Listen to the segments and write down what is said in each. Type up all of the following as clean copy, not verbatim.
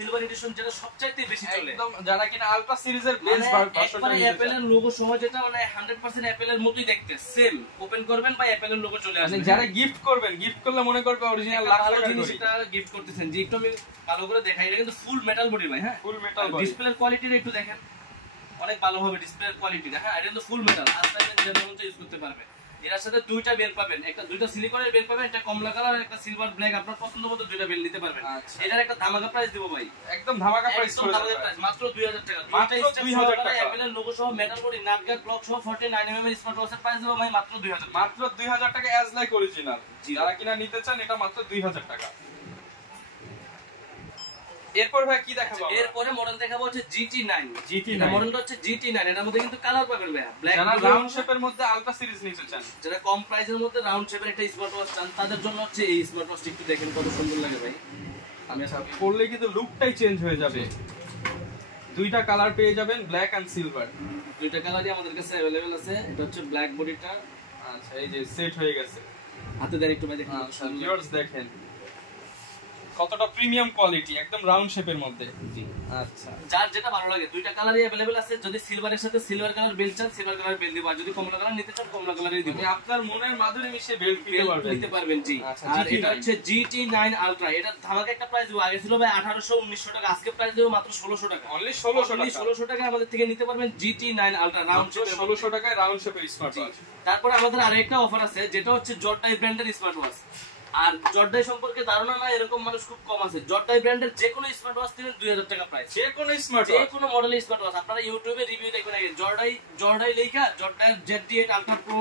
Silver addition যেটা সবচাইতে বেশি চলে, একদম যারা কিনা আলট্রা সিরিজের বেস ভার্সনটা মানে অ্যাপলের লোগো সহ যেটা মানে 100% অ্যাপলের মতোই দেখতে, সেম ওপেন করবেন বা অ্যাপলের লোগো চলে আসবে। মানে যারা গিফট করবেন, গিফট করলে মনে করবে অরিজিনাল লাখ টাকার জিনিসটা গিফট করতেছেন। যে একটু আমি ভালো করে দেখাই, এটা কিন্তু ফুল মেটাল বডি ভাই। হ্যাঁ, ফুল মেটাল বডি। ডিসপ্লের কোয়ালিটিটা একটু দেখেন, অনেক ভালো হবে ডিসপ্লের কোয়ালিটিটা। হ্যাঁ, এটা কিন্তু ফুল মেটাল, আস্তে যেমন ইউজ করতে পারবে। এর সাথে দুইটা বেল পাবেন, একটা দুইটা সিলিকনের বেল পাবেন, একটা কমলা কালার আর একটা সিলভার ব্ল্যাক, আপনার পছন্দ মতো দুইটা বেল নিতে পারবেন। এটার একটা ধামাকা প্রাইস দেব ভাই, একদম ধামাকা প্রাইস করে দেব, মাত্র 2000 টাকা। মাত্র 2000 টাকা। অ্যাপলের লোগো সহ metal body nut guard block সহ 49 mm এর স্মার্ট ওয়াচের প্রাইস দেব ভাই মাত্র 2000 টাকা। মাত্র 2000 টাকা অ্যাজ লাইক অরিজিনাল। যারা কিনা নিতে চান এটা মাত্র 2000 টাকা। এরপর ভাই কি দেখাবো? এরপরে মডেল দেখাবো হচ্ছে GT9। এটা মডেলটা হচ্ছে GT9। এটার মধ্যে কিন্তু কালার পাবেন ভাই, ব্ল্যাক যারা রাউন্ড শেপের মধ্যে আলট্রা সিরিজ নিতে চান, যারা কম প্রাইসের মধ্যে রাউন্ড শেপের একটা স্মার্ট ওয়াচ চান, তাদের জন্য হচ্ছে এই স্মার্ট ওয়াচটি। একটু দেখেন কত সুন্দর লাগে ভাই। আমি পরলে কিন্তু লুকটাই চেঞ্জ হয়ে যাবে। দুইটা কালার পেয়ে যাবেন, ব্ল্যাক এন্ড সিলভার। দুইটা কালারই আমাদের কাছে अवेलेबल আছে। এটা হচ্ছে ব্ল্যাক বডিটা। আচ্ছা, এই যে সেট হয়ে গেছে, হাতে দেন একটু ভাই দেখেন। আচ্ছা ভিউয়ার্স দেখেন কতটা প্রিমিয়াম কোয়ালিটি, একদম রাউন্ড শেপের মধ্যে। জি, আচ্ছা যার যেটা ভালো লাগে, দুইটা কালারই अवेलेबल আছে। যদি সিলভারের সাথে সিলভার কালার বেল চান, সিলভার কালার বেল দিব, আর যদি কমলা কালার নিতে চান, কমলা কালারই দিব। আপনার মনের মাধুরী মিশিয়ে বেল নিতে পারবেন। জি, আর এটা হচ্ছে GT9 আলট্রা। এটা ধামাকা একটা প্রাইস দিব। আগে ছিল ভাই 1800-1900 টাকা, আজকে প্রাইস দেব মাত্র 1600 টাকা। অনলি 1600 টাকা আমাদের থেকে নিতে পারবেন GT9 আলট্রা রাউন্ড শেপের 1600 টাকায় রাউন্ড শেপের স্মার্ট ওয়াচ। তারপরে আমাদের আরেকটা অফার আছে, যেটা হচ্ছে জর্ডাই ব্র্যান্ডের স্মার্ট ওয়াচ। আর জর্ডাই সম্পর্কে ধারণা না এরকম মানুষ খুব কম আছে। জর্ডাই ব্র্যান্ডের যে কোনো স্মার্ট ওয়াচ দিবেন 2000 টাকা প্রাইস। যে কোনো স্মার্ট ওয়াচ, যে কোনো মডেলের স্মার্ট ওয়াচ আপনারা ইউটিউবে রিভিউ দেখবেন আগে, জর্ডাই লেখা, Zordai Z8 ultra pro,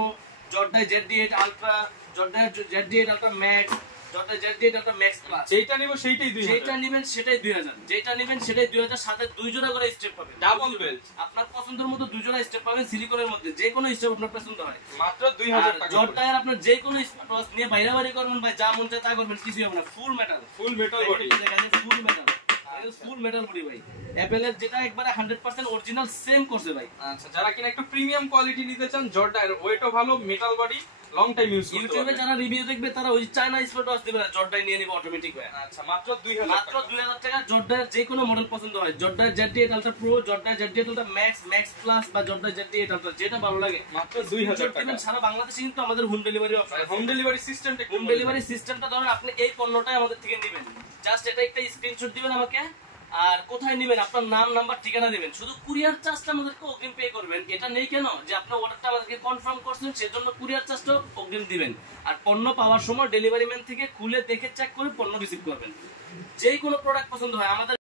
Zordai Z8 ultra, Zordai Z8 ultra max, Zordai Z8 ultra max plus. যেটা নিব সেইটাই 2000, যেটা নেবেন সেটাই 2000, যেটা নেবেন সেটাই 2000। সাথে দুই জোড়া করে স্টেপ পাবেন, ডাবল বেল্ট। আপনার পছন্দের মতো দুই জোড়া স্টেপ পাবেন সিলিকনের মধ্যে, যে কোনো স্টেপ আপনার পছন্দ হয়। মাত্র 2000 টাকা। জর্ডাই আপনার যে কোনো স্মার্ট ওয়াচ নিয়ে বাইরে বাইরে করবেন ভাই, যা মন চায় তা করবেন, কিছুই হবে না। ফুল মেটাল, ফুল মেটাল বডি, ফুল মেটাল, ফুল মেটাল বডি ভাই। অ্যাপলের যেটা একবারে 100% অরিজিনাল সেম করছে ভাই। আচ্ছা, যারা কিনা একটু প্রিমিয়াম কোয়ালিটি নিতে চান, জর্ডাইয়ের ওয়েটও ভালো, metal body, long time use করতে পারবেন। ইউটিউবে যারা রিভিউ দেখবে তারা ওই চায়না স্মার্ট ওয়াচ দিবে না, জর্ডাই নিয়ে নিবে অটোমেটিক ভাই। আচ্ছা, মাত্র 2000 মাত্র 2000 টাকা। জর্ডাইয়ের যে কোনো মডেল পছন্দ হয়, Zordai Z8 ultra pro, Zordai Z8 ultra max, max plus বা জর্ডাই Z8 আলট্রা, যেটা ভালো লাগে মাত্র 2000 টাকা। সারা বাংলাদেশে কিন্তু আমাদের home delivery option. Home delivery সিস্টেমটা, হোম ডেলিভারি সিস্টেমটা ধরুন আপনি এই পণ্যটাই আমাদের থেকে নেবেন, জাস্ট এটা একটা স্ক্রিনশট দিবেন আমাকে, আর কোথায় নেবেন আপনার নাম নাম্বার ঠিকানা দিবেন, শুধু কুরিয়ার চার্জটা আমাদেরকে অগ্রিম পে করবেন। এটা নেই কেন, যে আপনি অর্ডারটা আমাদেরকে কনফার্ম করছেন সেজন্য কুরিয়ার চার্জটা অগ্রিম দিবেন। আর পণ্য পাওয়ার সময় ডেলিভারি ম্যান থেকে খুলে দেখে চেক করে পণ্য রিসিভ করবেন। যেই কোনো প্রোডাক্ট পছন্দ হয় আমাদের